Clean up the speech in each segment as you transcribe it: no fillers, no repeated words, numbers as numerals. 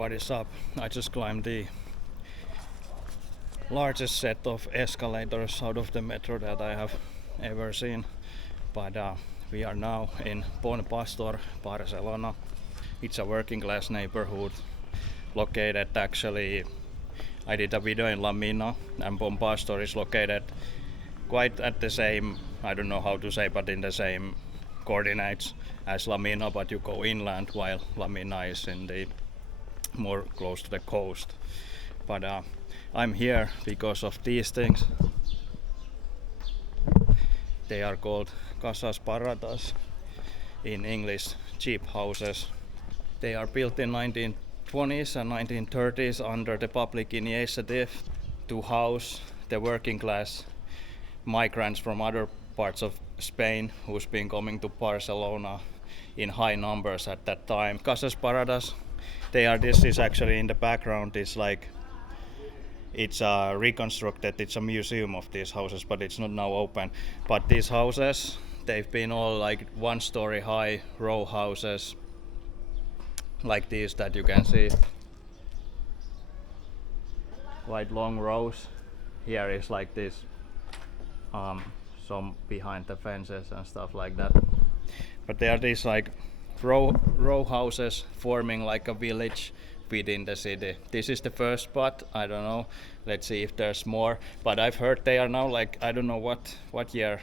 what is up? I just climbed the largest set of escalators out of the metro that I have ever seen. But we are now in Bon Pastor, Barcelona. It's a working class neighborhood located actually. I did a video in La Mina, and Bon Pastor is located quite at the same, I don't know how to say, but in the same coordinates as La Mina, but you go inland while La Mina is in the more close to the coast. But I'm here because of these things. They are called Casas Baratas, in English cheap houses. They are built in 1920s and 1930s under the public initiative to house the working class migrants from other parts of Spain who's been coming to Barcelona in high numbers at that time. Casas Baratas, this is actually in the background, it's reconstructed, it's a museum of these houses, but it's not now open. But these houses, they've been all like 1-story high row houses, like these that you can see. Quite long rows. Here is like this, some behind the fences and stuff like that. But there are these like row houses forming like a village within the city. This is the first spot. I don't know. Let's see if there's more. But I've heard they are now like, I don't know what year.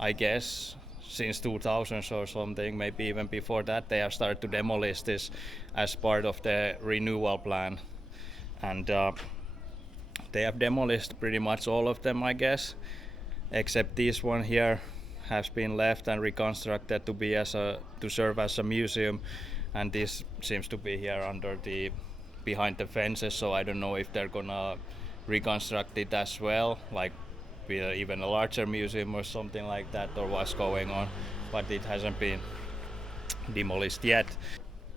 I guess since 2000s or something, maybe even before that, they have started to demolish this as part of the renewal plan. And they have demolished pretty much all of them, I guess, except this one here has been left and reconstructed to serve as a museum, and this seems to be here behind the fences, so I don't know if they're gonna reconstruct it as well, like even a larger museum or something like that, or what's going on, but it hasn't been demolished yet.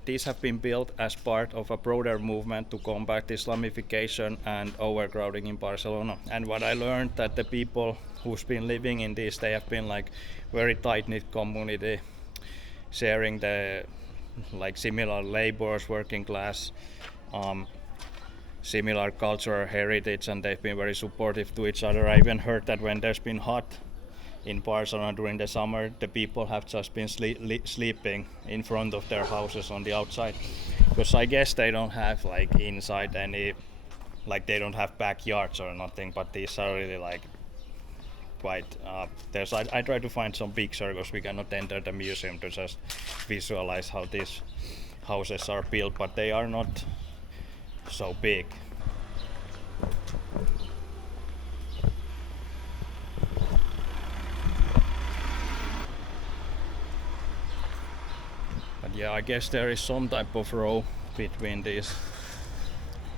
These have been built as part of a broader movement to combat Islamification and overcrowding in Barcelona. And what I learned that the people who's been living in these, they have been like very tight-knit community, sharing the like similar labors, working class, similar cultural heritage, and they've been very supportive to each other. I even heard that when there's been hot in Barcelona during the summer, the people have just been sleeping in front of their houses on the outside, because I guess they don't have like inside any, like they don't have backyards or nothing, but these are really like quite I try to find some pictures because we cannot enter the museum to just visualize how these houses are built, but they are not so big. But yeah, I guess there is some type of row between these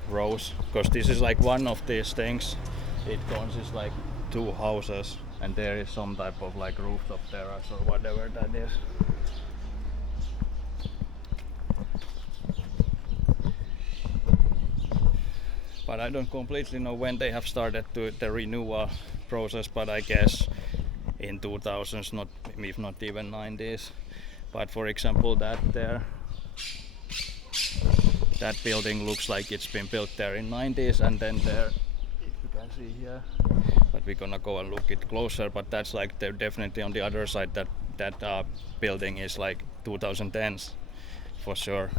rows, because this is like one of these things. It consists like 2 houses, and there is some type of like rooftop terrace or whatever that is. But I don't completely know when they have started the renewal process, but I guess in 2000s, not if not even 90s. But for example, that building looks like it's been built there in 90s, and then there, if you can see here, but we're gonna go and look it closer, but that's like they're definitely on the other side, that building is like 2010s for sure.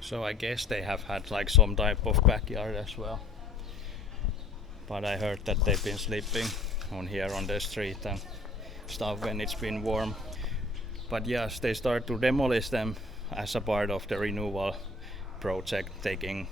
So I guess they have had like some type of backyard as well. But I heard that they've been sleeping on here on the street and stuff when it's been warm. But yes, they start to demolish them as a part of the renewal project, taking,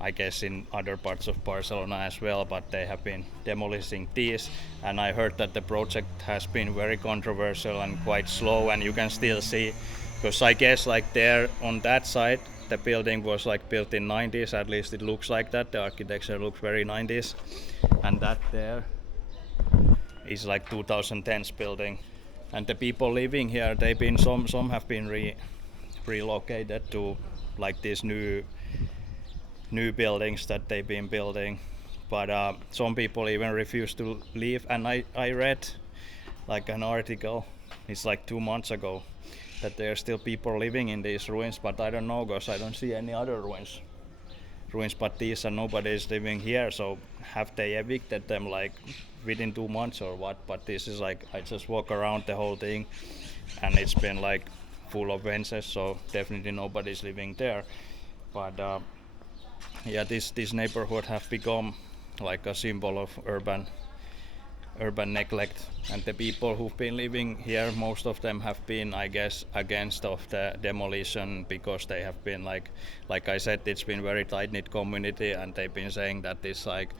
I guess, in other parts of Barcelona as well, but they have been demolishing these, and I heard that the project has been very controversial and quite slow, and you can still see, because I guess like there on that side the building was like built in 90s, at least it looks like that, the architecture looks very 90s, and that there is like 2010's building, and the people living here, they've been some have been relocated to like these new buildings that they've been building, but some people even refuse to leave. And I read like an article, it's like 2 months ago, that there are still people living in these ruins, but I don't know because I don't see any other ruins but these, and nobody is living here. So have they evicted them like within 2 months or what? But this is like, I just walk around the whole thing and it's been like full of fences, so definitely nobody's living there. But yeah, this neighborhood have become like a symbol of urban neglect, and the people who've been living here, most of them have been, I guess, against of the demolition, because they have been like I said, it's been very tight-knit community, and they've been saying that this like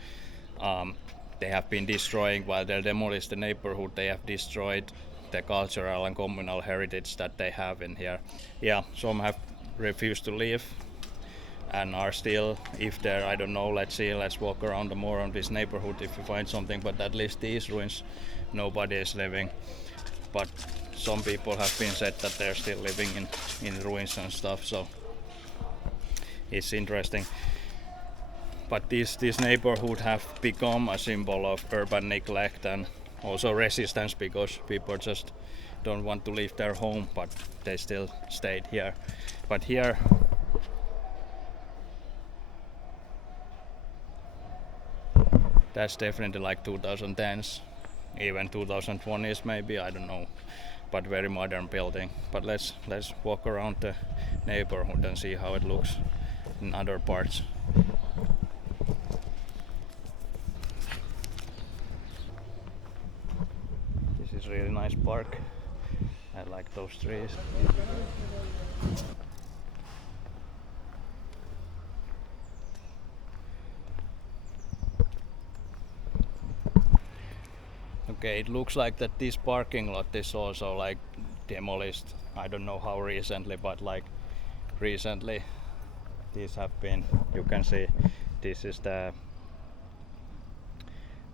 they have been destroying, while they demolished the neighborhood, they have destroyed the cultural and communal heritage that they have in here. Yeah, some have refused to leave and are still, if they're, I don't know, let's walk around more on this neighborhood if we find something, but at least these ruins nobody is living. But some people have been said that they're still living in ruins and stuff, so it's interesting. But this neighborhood have become a symbol of urban neglect and also resistance, because people just don't want to leave their home, but they still stayed here. But here, that's definitely like 2010s, even 2020s maybe, I don't know, but very modern building. But let's walk around the neighborhood and see how it looks in other parts. This is really nice park. I like those trees. Okay, it looks like that this parking lot is also like demolished. I don't know how recently, but like recently these have been, you can see this is the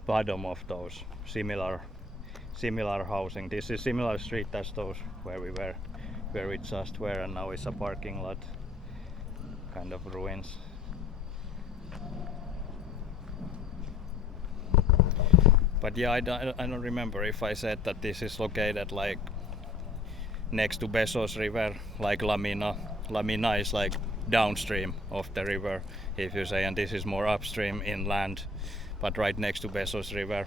bottom of those similar housing. This is similar street as those where we just were, and now it's a parking lot, kind of ruins. But yeah, I don't remember if I said that this is located like next to Besòs River, like Lamina. Lamina is like downstream of the river, if you say, and this is more upstream inland, but right next to Besòs River.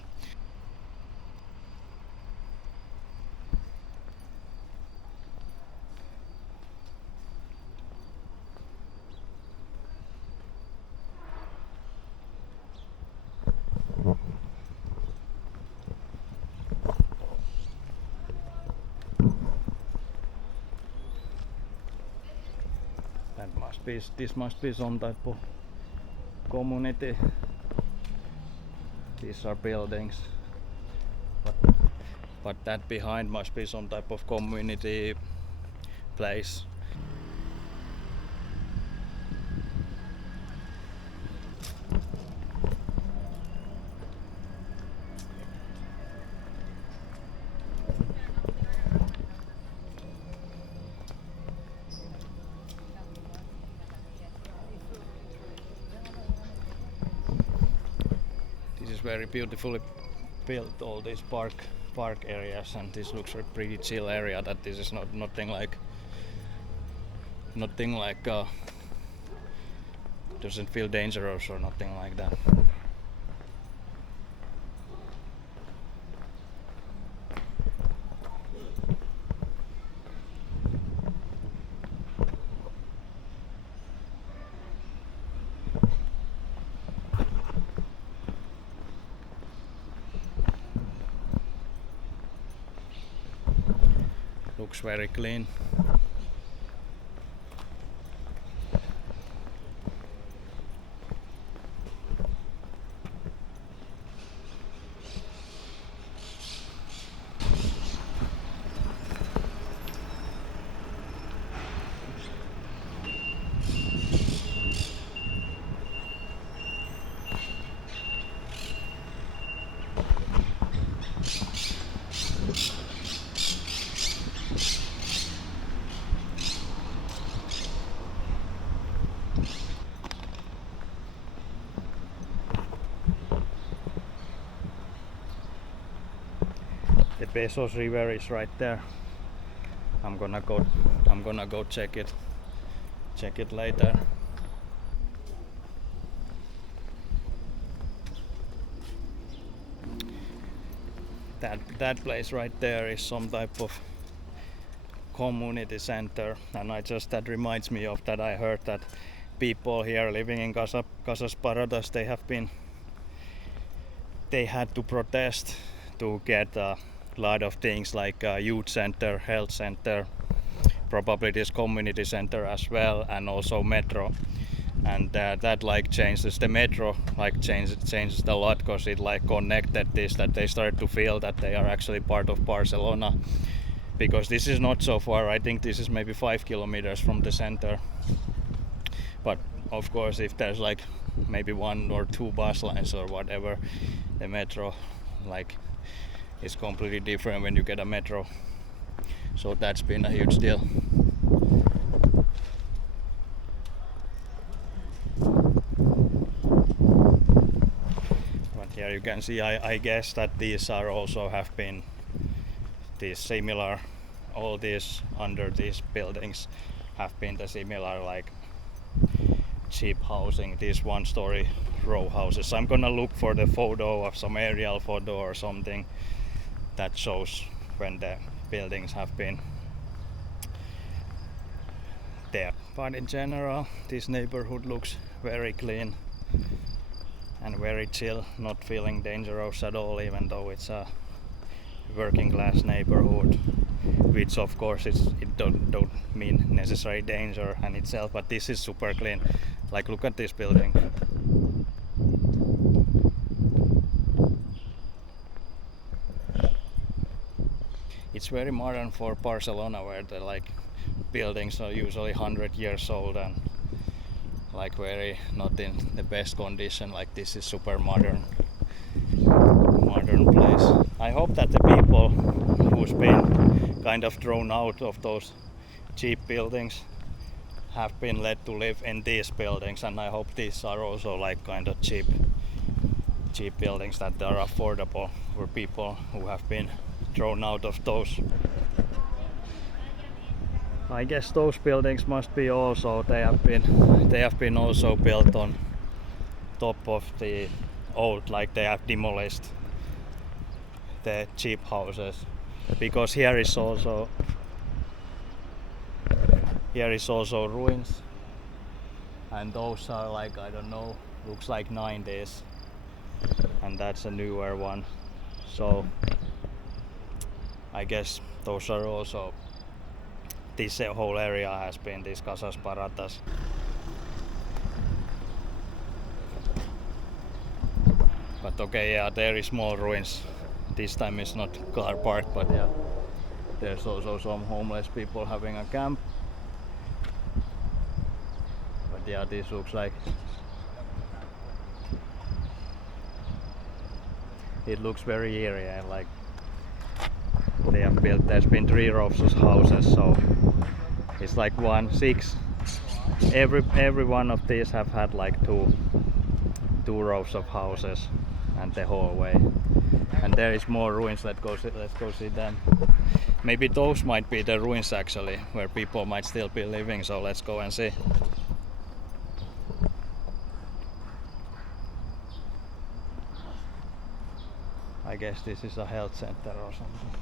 This must be some type of community. These are buildings, but that behind must be some type of community place. Very beautifully built, all these park areas, and this looks a pretty chill area. That this is nothing like doesn't feel dangerous or nothing like that. Looks very clean. The Besòs River is right there. I'm gonna go check it later. That place right there is some type of community center, and that reminds me of that. I heard that people here living in Casas Baratas, they had to protest to get a lot of things like a youth center, health center, probably this community center as well, and also metro. And that like changes the metro, like changes a lot, because it like connected this, that they started to feel that they are actually part of Barcelona, because this is not so far. I think this is maybe 5 kilometers from the center. But of course, if there's like maybe 1 or 2 bus lines or whatever, the metro like is completely different when you get a metro. So that's been a huge deal. But here you can see, I guess that these are also have been these similar, all these under these buildings have been the similar like cheap housing, these 1-story row houses. I'm gonna look for the photo of some aerial photo or something that shows when the buildings have been there. But in general, this neighborhood looks very clean and very chill, not feeling dangerous at all, even though it's a working class neighborhood, which of course it don't mean necessary danger in itself, but this is super clean. Like, look at this building. It's very modern for Barcelona, where the like buildings are usually 100 years old and like very not in the best condition. Like, this is super modern place. I hope that the people who's been kind of thrown out of those cheap buildings have been let to live in these buildings, and I hope these are also like kind of cheap buildings that are affordable for people who have been thrown out of those. I guess those buildings must be also, they have been also built on top of the old, like they have demolished the cheap houses, because here is also ruins, and those are like, I don't know, looks like 90s, and that's a newer one. So I guess those are also, this whole area has been these Casas Baratas. But okay, yeah, there is more ruins. This time it's not car park, but yeah, there's also some homeless people having a camp. But yeah, this looks like, it looks very eerie, and like they have built, there's been 3 rows of houses, so it's like 6. Every one of these have had like two rows of houses and the hallway. And there is more ruins. Let's go see them. Maybe those might be the ruins actually, where people might still be living, so let's go and see. I guess this is a health center or something.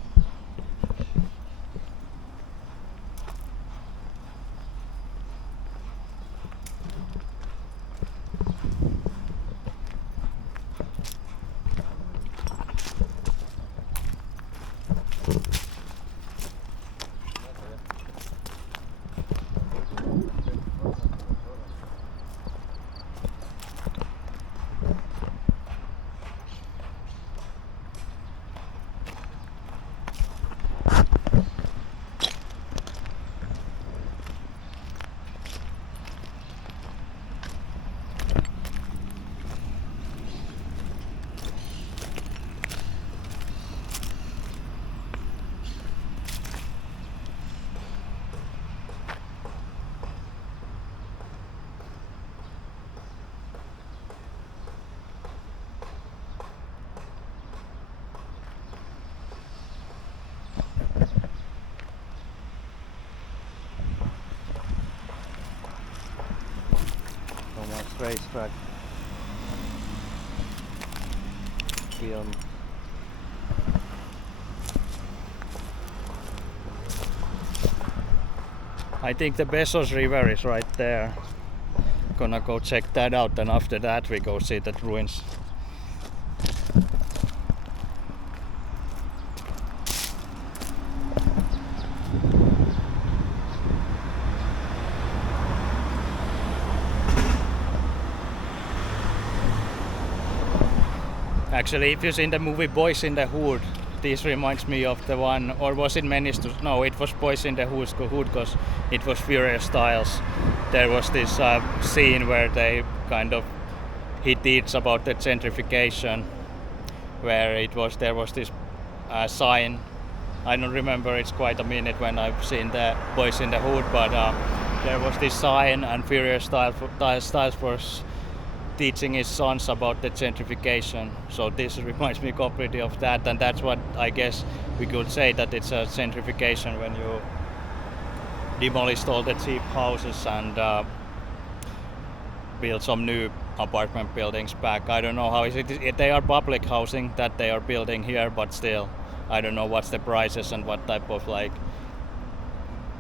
racetrack film. I think the Besòs River is right there. Gonna go check that out, and after that we go see the ruins. Actually, if you've seen the movie Boys in the Hood, this reminds me of the one, or was it Menace? No, it was Boys in the Hood because it was Furious Styles. There was this scene where they he teaches about the gentrification, where there was this sign. I don't remember, it's quite a minute when I've seen the Boys in the Hood, but there was this sign, and Furious Styles was teaching his sons about the gentrification. So this reminds me completely of that, and that's what I guess we could say, that it's a gentrification when you demolished all the cheap houses and build some new apartment buildings back. I don't know how is it. They are public housing that they are building here, but still I don't know what's the prices and what type of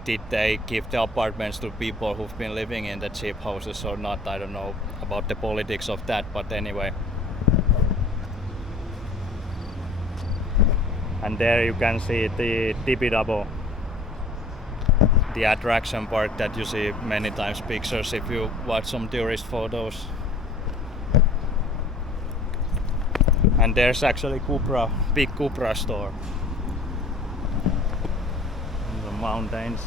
did they give the apartments to people who've been living in the cheap houses or not. I don't know about the politics of that, but anyway. And there you can see the Tibidabo, the attraction park that you see many times pictures if you watch some tourist photos. And there's actually big Cupra store in the mountains.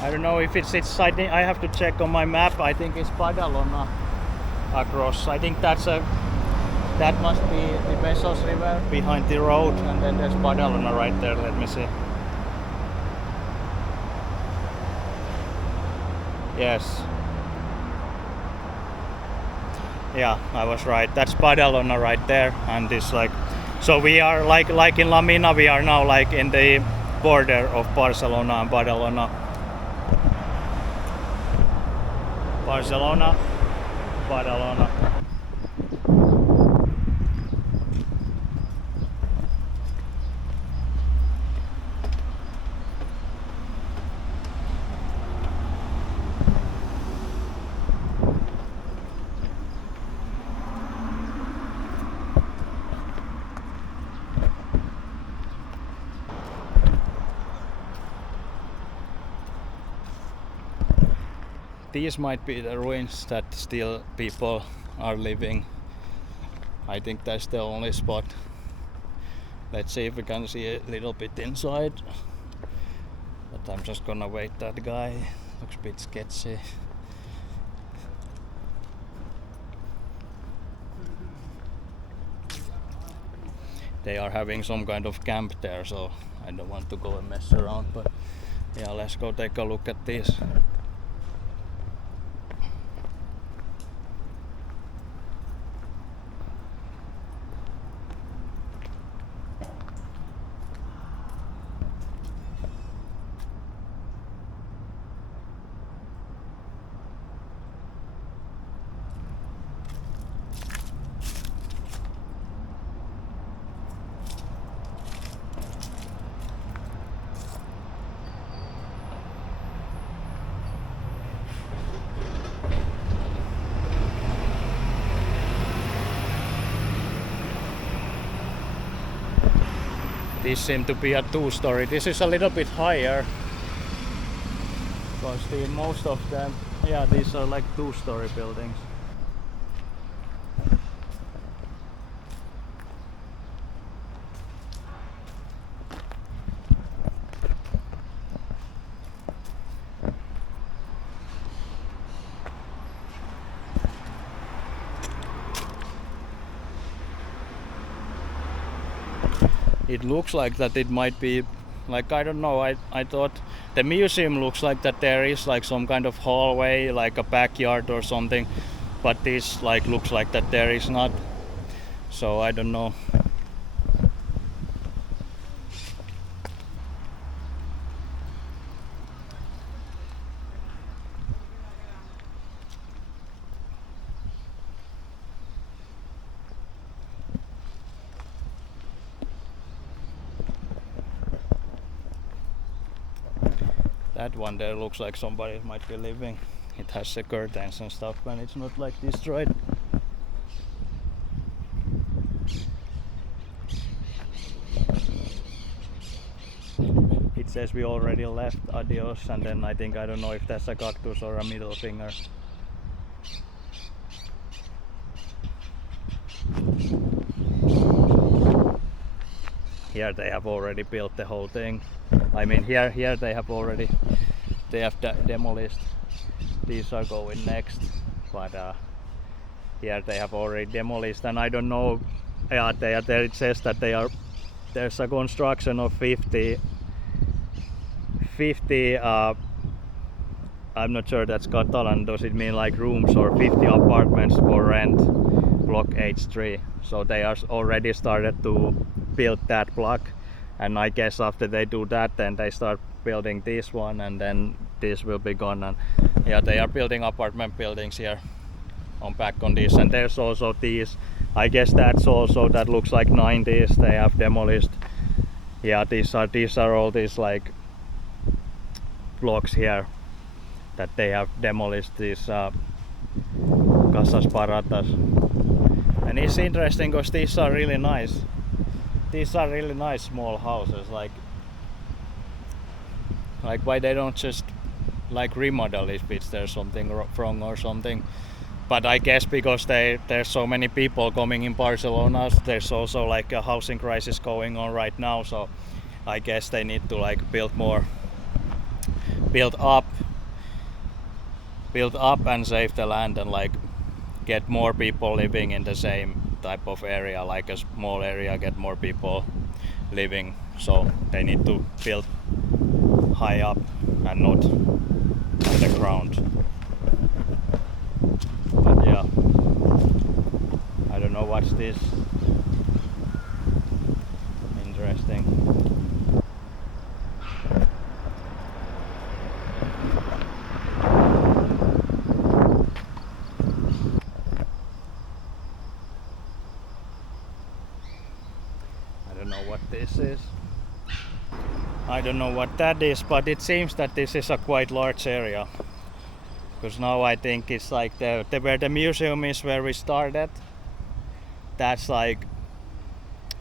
I don't know if it's I have to check on my map. I think it's Badalona across. I think that must be the Besòs River behind the road, and then there's Badalona right there. Let me see. Yes. Yeah, I was right. That's Badalona right there, and this so we are like in La Mina. We are now in the border of Barcelona and Badalona. Barcelona, Badalona. These might be the ruins that still people are living. I think that's the only spot. Let's see if we can see a little bit inside. But I'm just gonna wait that guy. Looks a bit sketchy. They are having some kind of camp there, so I don't want to go and mess around. But yeah, let's go take a look at this. This seems to be a two-story. This is a little bit higher because most of them, yeah, these are like two-story buildings. it looks like that it might be like, I don't know, I thought the museum looks like that there is like some kind of hallway, like a backyard or something, but this like looks like that there is not, so I don't know. That one there looks like somebody might be living. It has the curtains and stuff and it's not like destroyed. It says we already left, adios, and then I think, I don't know if that's a cactus or a middle finger. Here they have already built the whole thing. I mean here they have demolished. These are going next, but here they have already demolished, and I don't know. Yeah, there it says that there's a construction of 50 I'm not sure that's Catalan, does it mean like rooms or 50 apartments for rent, block H3. So they are already started to build that block, and I guess after they do that then they start building this one, and then this will be gone. And yeah, they are building apartment buildings here on back on this, and there's also these, I guess that's also, that looks like 90s they have demolished. Yeah, these are all these like blocks here that they have demolished, these Casas Baratas. And it's interesting because these are really nice. These are really nice small houses. Like why they don't just like remodel if there's something wrong or something. But I guess because there's so many people coming in Barcelona, there's also like a housing crisis going on right now. So I guess they need to like build up and save the land, and like get more people living in the same type of area, like a small area, get more people living. So they need to build high up and not on the ground. But yeah, I don't know what's this. Interesting. I don't know what that is, but it seems that this is a quite large area. Because now I think it's like where the museum is, where we started. That's like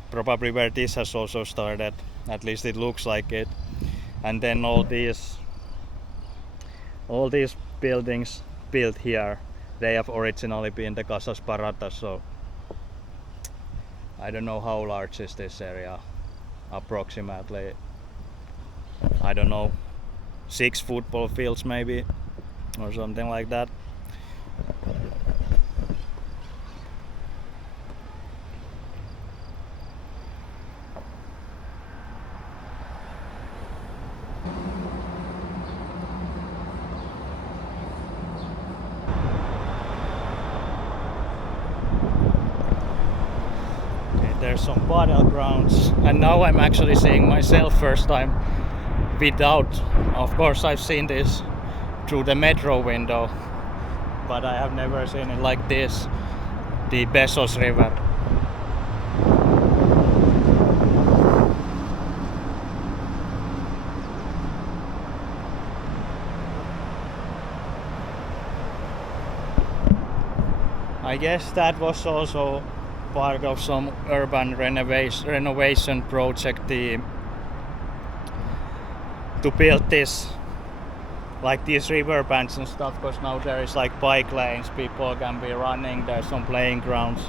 probably where this has also started. At least it looks like it. And then all these buildings built here, they have originally been the Casas Baratas. So I don't know how large is this area. Approximately, I don't know, 6 football fields maybe, or something like that. There's some battlegrounds, and now I'm actually seeing myself first time without. Of course I've seen this through the metro window, but I have never seen it like this, the Besòs River. I guess that was also part of some urban renovation project to build this, like these river banks and stuff, because now there is like bike lanes, people can be running, there's some playing grounds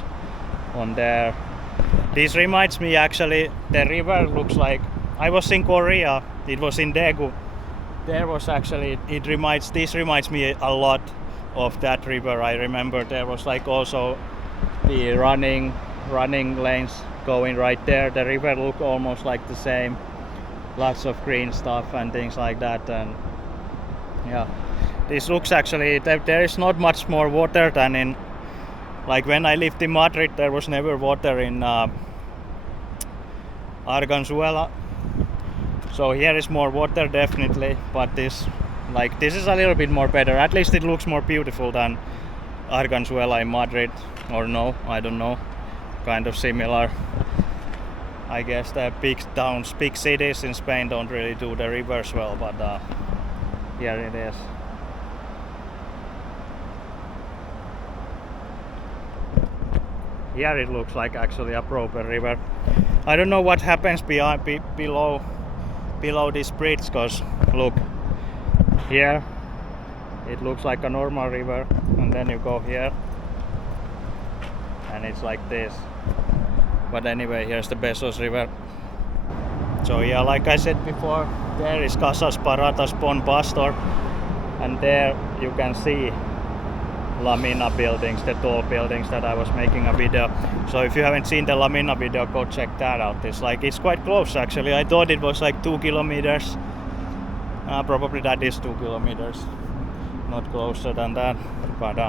on there. This reminds me, actually, the river looks like, I was in Korea, it was in Daegu. There was actually, this reminds me a lot of that river. I remember there was like also the running running lanes going right there. The river look almost like the same. Lots of green stuff and things like that, and yeah, this looks actually, there is not much more water than in, like when I lived in Madrid, there was never water in Arganzuela. So here is more water definitely, but this is a little bit more better. At least it looks more beautiful than Arganzuela in Madrid, or no, I don't know. Kind of similar. I guess the big towns, big cities in Spain don't really do the rivers well, but here it is. Here it looks like actually a proper river. I don't know what happens below this bridge, because look, here it looks like a normal river, and then you go here and it's like this. But anyway, here's the Besòs River. So yeah, like I said before, there is Casas Baratas Bon Pastor, and there you can see Lamina buildings, the tall buildings that I was making a video. So if you haven't seen the Lamina video, go check that out. It's quite close actually. I thought it was like 2 kilometers. Probably that is 2 kilometers, not closer than that, but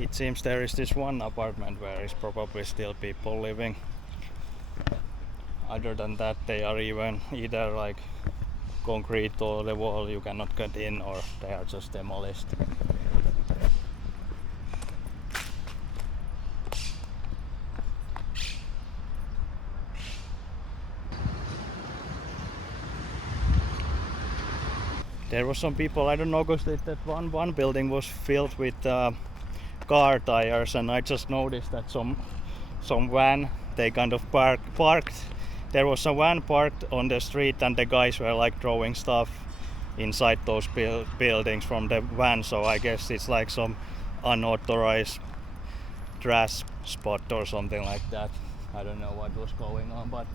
it seems there is this one apartment where is probably still people living. Other than that, they are even either like concrete or the wall you cannot get in, or they are just demolished. There was some people, I don't know, because that one building was filled with car tires, and I just noticed that some van, they kind of parked. There was a van parked on the street, and the guys were like throwing stuff inside those buildings from the van. So I guess it's like some unauthorized trash spot or something like that. I don't know what was going on, but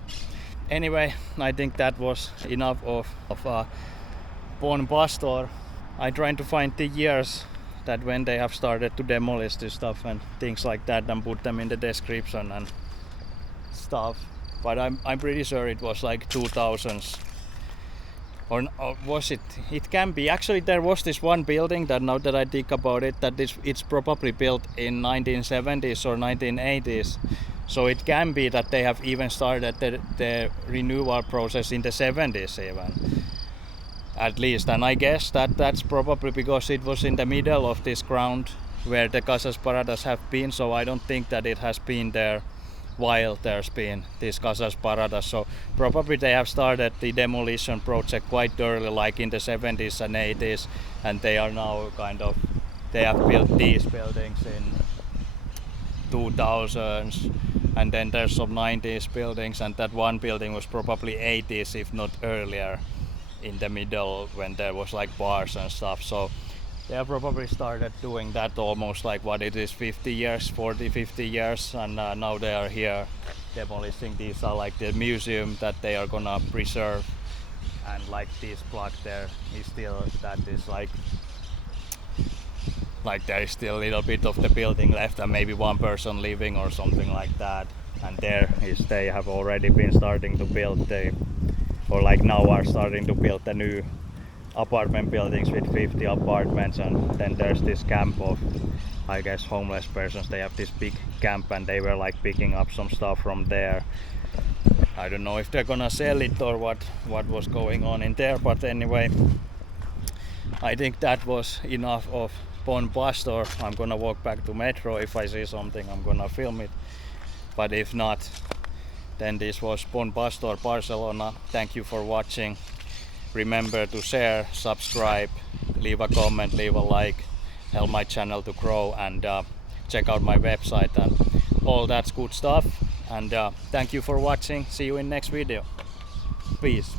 anyway, I think that was enough of Bon Pastor. I tried to find the years that when they have started to demolish this stuff and things like that, and put them in the description and stuff. But I'm pretty sure it was like 2000s, or was it? It can be. Actually, there was this one building that, now that I think about it, that it's probably built in 1970s or 1980s. So it can be that they have even started the renewal process in the 70s even. At least, and I guess that's probably because it was in the middle of this ground where the Casas Baratas have been, so I don't think that it has been there while there's been this Casas Baratas. So probably they have started the demolition project quite early, like in the 70s and 80s, and they are now they have built these buildings in 2000s, and then there's some 90s buildings, and that one building was probably 80s if not earlier, in the middle when there was like bars and stuff. So they have probably started doing that almost like what it is, 50 years, 40, 50 years, and now they are here demolishing. These are like the museum that they are gonna preserve, and like this block there is still, that is like there is still a little bit of the building left, and maybe one person living or something like that. And there is, they have already been starting to build or like now are starting to build the new apartment buildings with 50 apartments, and then there's this camp of, I guess, homeless persons. They have this big camp, and they were like picking up some stuff from there. I don't know if they're gonna sell it or what was going on in there, but anyway, I think that was enough of Bon Pastor. I'm gonna walk back to metro. If I see something, I'm gonna film it, but if not, then this was Bon Pastor, Barcelona. Thank you for watching. Remember to share, subscribe, leave a comment, leave a like, help my channel to grow, and check out my website and all that's good stuff. And thank you for watching. See you in next video. Peace.